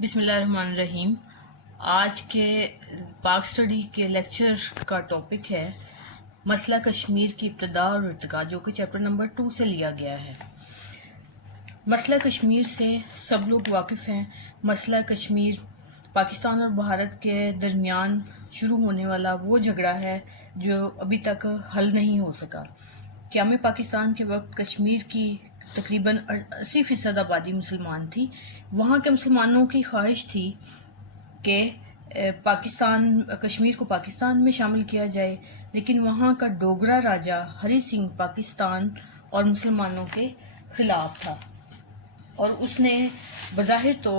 بسم اللہ الرحمن الرحیم۔ آج کے پاک اسٹڈی کے لیکچر کا ٹاپک ہے مسئلہ کشمیر کی ابتدا اور ارتقاء، جو کہ چیپٹر نمبر 2 سے لیا گیا ہے۔ مسئلہ کشمیر سے سب لوگ واقف ہیں۔ مسئلہ کشمیر پاکستان اور بھارت کے درمیان شروع ہونے والا وہ جھگڑا ہے جو ابھی تک حل نہیں ہو سکا۔ قیام پاکستان کے وقت کشمیر کی تقریباً 80% آبادی مسلمان تھی۔ وہاں کے مسلمانوں کی خواہش تھی کہ کشمیر کو پاکستان میں شامل کیا جائے، لیکن وہاں کا ڈوگرا راجہ ہری سنگھ پاکستان اور مسلمانوں کے خلاف تھا، اور اس نے بظاہر تو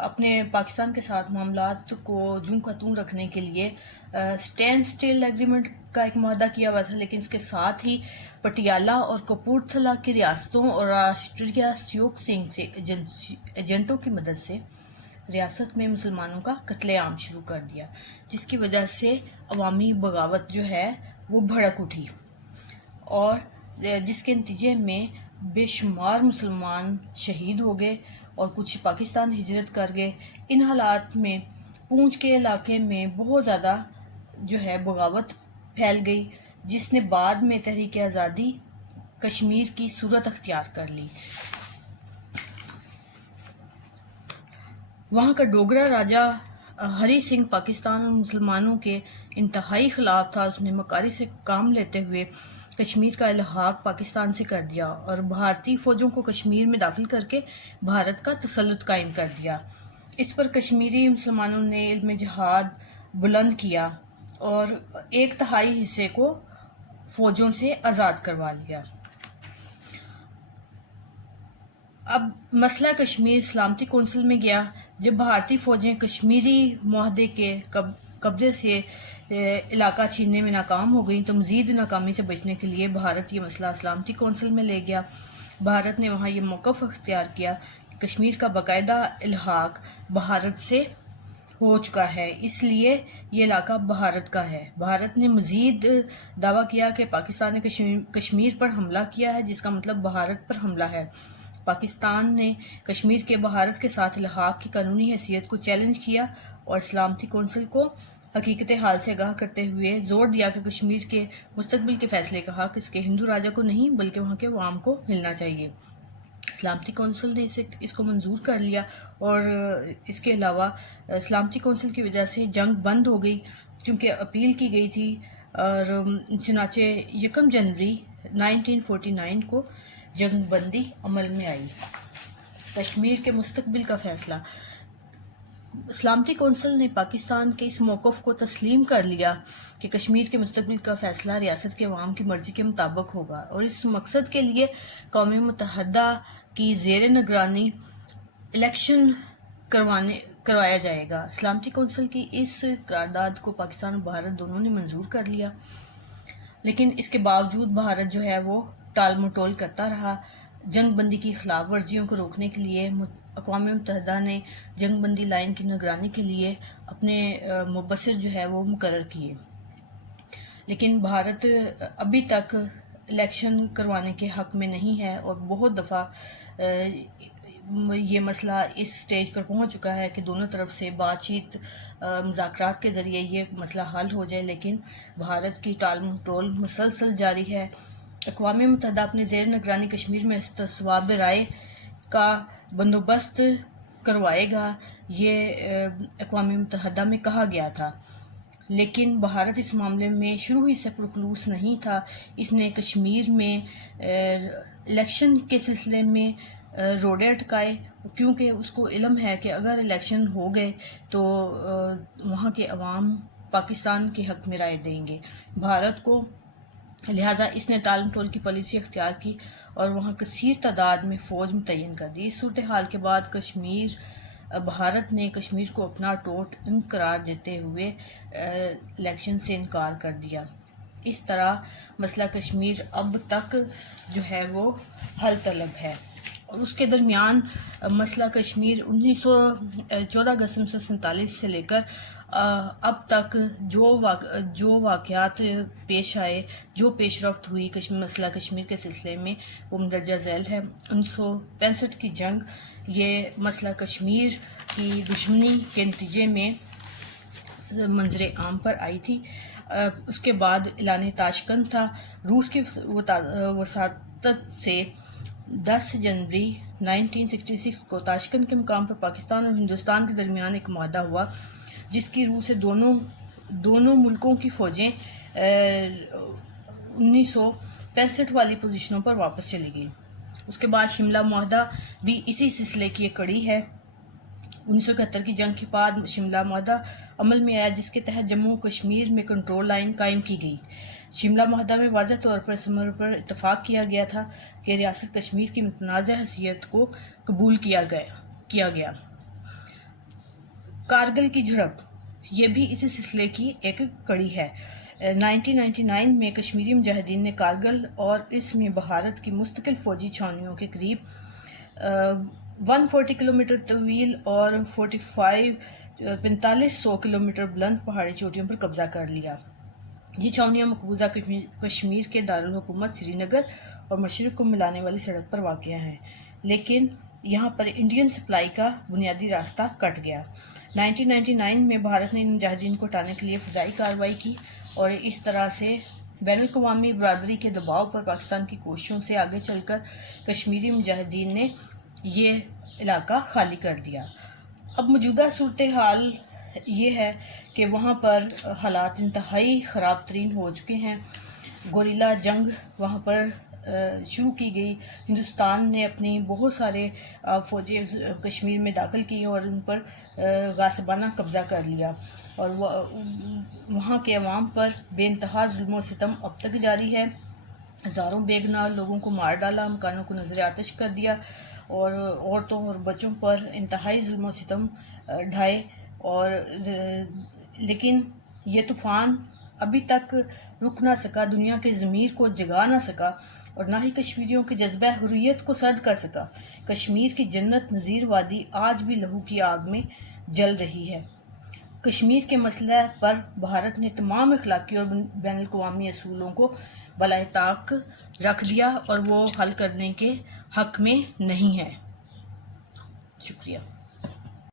اپنے پاکستان کے ساتھ معاملات کو جوں کا توں رکھنے کے لیے اسٹینڈ اسٹل ایگریمنٹ کا ایک معاہدہ کیا ہوا تھا، لیکن اس کے ساتھ ہی پٹیالہ اور کپورتھلا کی ریاستوں اور آسٹریلیا سیوک سنگھ سے ایجنٹوں کی مدد سے ریاست میں مسلمانوں کا قتل عام شروع کر دیا، جس کی وجہ سے عوامی بغاوت جو ہے وہ بھڑک اٹھی، اور جس کے نتیجے میں بے شمار مسلمان شہید ہو گئے اور کچھ پاکستان ہجرت کر گئے۔ ان حالات میں پونچھ کے علاقے میں بہت زیادہ جو ہے بغاوت پھیل گئی، جس نے بعد میں تحریک آزادی کشمیر کی صورت اختیار کر لی۔ وہاں کا ڈوگرا راجہ ہری سنگھ پاکستان اور مسلمانوں کے انتہائی خلاف تھا۔ اس نے مکاری سے کام لیتے ہوئے کشمیر کا الحاق پاکستان سے کر دیا اور بھارتی فوجوں کو کشمیر میں داخل کر کے بھارت کا تسلط قائم کر دیا۔ اس پر کشمیری مسلمانوں نے علم جہاد بلند کیا اور 1/3 حصے کو فوجوں سے آزاد کروا لیا۔ اب مسئلہ کشمیر سلامتی کونسل میں گیا۔ جب بھارتی فوجیں کشمیری معاہدے کے قبضے سے علاقہ چھیننے میں ناکام ہو گئیں تو مزید ناکامی سے بچنے کے لیے بھارت یہ مسئلہ سلامتی کونسل میں لے گیا۔ بھارت نے وہاں یہ موقف اختیار کیا کہ کشمیر کا باقاعدہ الحاق بھارت سے ہو چکا ہے، اس لیے یہ علاقہ بھارت کا ہے۔ بھارت نے مزید دعویٰ کیا کہ پاکستان نے کشمیر پر حملہ کیا ہے، جس کا مطلب بھارت پر حملہ ہے۔ پاکستان نے کشمیر کے بھارت کے ساتھ الحاق کی قانونی حیثیت کو چیلنج کیا اور سلامتی کونسل کو حقیقت حال سے آگاہ کرتے ہوئے زور دیا کہ کشمیر کے مستقبل کے فیصلے کا حق اس کے ہندو راجہ کو نہیں بلکہ وہاں کے عوام کو ملنا چاہیے۔ سلامتی کونسل نے اس کو منظور کر لیا، اور اس کے علاوہ سلامتی کونسل کی وجہ سے جنگ بند ہو گئی، چونکہ اپیل کی گئی تھی، اور چنانچہ 1 جنوری 1949 کو جنگ بندی عمل میں آئی۔ کشمیر کے مستقبل کا فیصلہ۔ سلامتی کونسل نے پاکستان کے اس موقف کو تسلیم کر لیا کہ کشمیر کے مستقبل کا فیصلہ ریاست کے عوام کی مرضی کے مطابق ہوگا، اور اس مقصد کے لیے اقوام متحدہ کی زیر نگرانی الیکشن کروایا جائے گا۔ سلامتی کونسل کی اس قرارداد کو پاکستان اور بھارت دونوں نے منظور کر لیا، لیکن اس کے باوجود بھارت جو ہے وہ ٹال مٹول کرتا رہا۔ جنگ بندی کی خلاف ورزیوں کو روکنے کے لیے اقوام متحدہ نے جنگ بندی لائن کی نگرانی کے لیے اپنے مبصر جو ہے وہ مقرر کیے، لیکن بھارت ابھی تک الیکشن کروانے کے حق میں نہیں ہے، اور بہت دفعہ یہ مسئلہ اس سٹیج پر پہنچ چکا ہے کہ دونوں طرف سے بات چیت مذاکرات کے ذریعے یہ مسئلہ حل ہو جائے، لیکن بھارت کی ٹال مٹول مسلسل جاری ہے۔ اقوام متحدہ اپنے زیر نگرانی کشمیر میں استصواب رائے کا بندوبست کروائے گا، یہ اقوام متحدہ میں کہا گیا تھا، لیکن بھارت اس معاملے میں شروع ہی سے پرخلوص نہیں تھا۔ اس نے کشمیر میں الیکشن کے سلسلے میں روڑے اٹکائے، کیونکہ اس کو علم ہے کہ اگر الیکشن ہو گئے تو وہاں کے عوام پاکستان کے حق میں رائے دیں گے بھارت کو، لہٰذا اس نے ٹال مٹول کی پالیسی اختیار کی اور وہاں کثیر تعداد میں فوج متعین کر دی۔ اس صورتحال کے بعد بھارت نے کشمیر کو اپنا ٹوٹ قرار دیتے ہوئے الیکشن سے انکار کر دیا۔ اس طرح مسئلہ کشمیر اب تک جو ہے وہ حل طلب ہے، اور اس کے درمیان مسئلہ کشمیر 14 اگست 1947 سے لے کر اب تک جو واقعات پیش آئے، جو پیش رفت ہوئی مسئلہ کشمیر کے سلسلے میں، وہ مندرجہ ذیل ہے۔ 1965 کی جنگ یہ مسئلہ کشمیر کی دشمنی کے نتیجے میں منظر عام پر آئی تھی۔ اس کے بعد اعلان تاشکند تھا۔ روس کی وساطت سے 10 جنوری 1966 کو تاشکند کے مقام پر پاکستان اور ہندوستان کے درمیان ایک معاہدہ ہوا، جس کی روح سے دونوں ملکوں کی فوجیں 1965 والی پوزیشنوں پر واپس چلی گئی۔ اس کے بعد شملہ معاہدہ بھی اسی سلسلے کی ایک کڑی ہے۔ 1971 کی جنگ کے بعد شملہ معاہدہ عمل میں آیا، جس کے تحت جموں کشمیر میں کنٹرول لائن قائم کی گئی۔ شملہ معاہدہ میں واضح طور پر اس امر پر اتفاق کیا گیا تھا کہ ریاست کشمیر کی متنازع حیثیت کو قبول کیا گیا۔ کارگل کی جھڑپ یہ بھی اسی سلسلے کی ایک کڑی ہے۔ 1999 میں کشمیری مجاہدین نے کارگل اور اس میں بھارت کی مستقل فوجی چھاؤنیوں کے قریب 140 کلومیٹر طویل اور 4500 کلومیٹر بلند پہاڑی چوٹیوں پر قبضہ کر لیا۔ یہ چھاؤنیاں مقبوضہ کشمیر کے دارالحکومت سری نگر اور مشرق کو ملانے والی سڑک پر واقع ہیں، لیکن یہاں پر انڈین سپلائی کا بنیادی راستہ کٹ گیا۔ 1999 میں بھارت نے ان مجاہدین کو ہٹانے کے لیے فضائی کارروائی کی اور اس طرح سے بین الاقوامی برادری کے دباؤ پر پاکستان کی کوششوں سے آگے چل کر کشمیری مجاہدین نے یہ علاقہ خالی کر دیا۔ اب موجودہ صورتحال یہ ہے کہ وہاں پر حالات انتہائی خراب ترین ہو چکے ہیں۔ گوریلا جنگ وہاں پر شروع کی گئی۔ ہندوستان نے اپنی بہت سارے فوجیں کشمیر میں داخل کی اور ان پر غاصبانہ قبضہ کر لیا، اور وہاں کے عوام پر بے انتہا ظلم و ستم اب تک جاری ہے۔ ہزاروں بے گناہ لوگوں کو مار ڈالا، مکانوں کو نذر آتش کر دیا اور عورتوں اور بچوں پر انتہائی ظلم و ستم ڈھائے، اور لیکن یہ طوفان ابھی تک رک نہ سکا، دنیا کے ضمیر کو جگا نہ سکا اور نہ ہی کشمیریوں کے جذبہ حریت کو سرد کر سکا۔ کشمیر کی جنت نظیر وادی آج بھی لہو کی آگ میں جل رہی ہے۔ کشمیر کے مسئلہ پر بھارت نے تمام اخلاقی اور بین الاقوامی اصولوں کو بالائے طاق رکھ دیا اور وہ حل کرنے کے حق میں نہیں ہے۔ شکریہ۔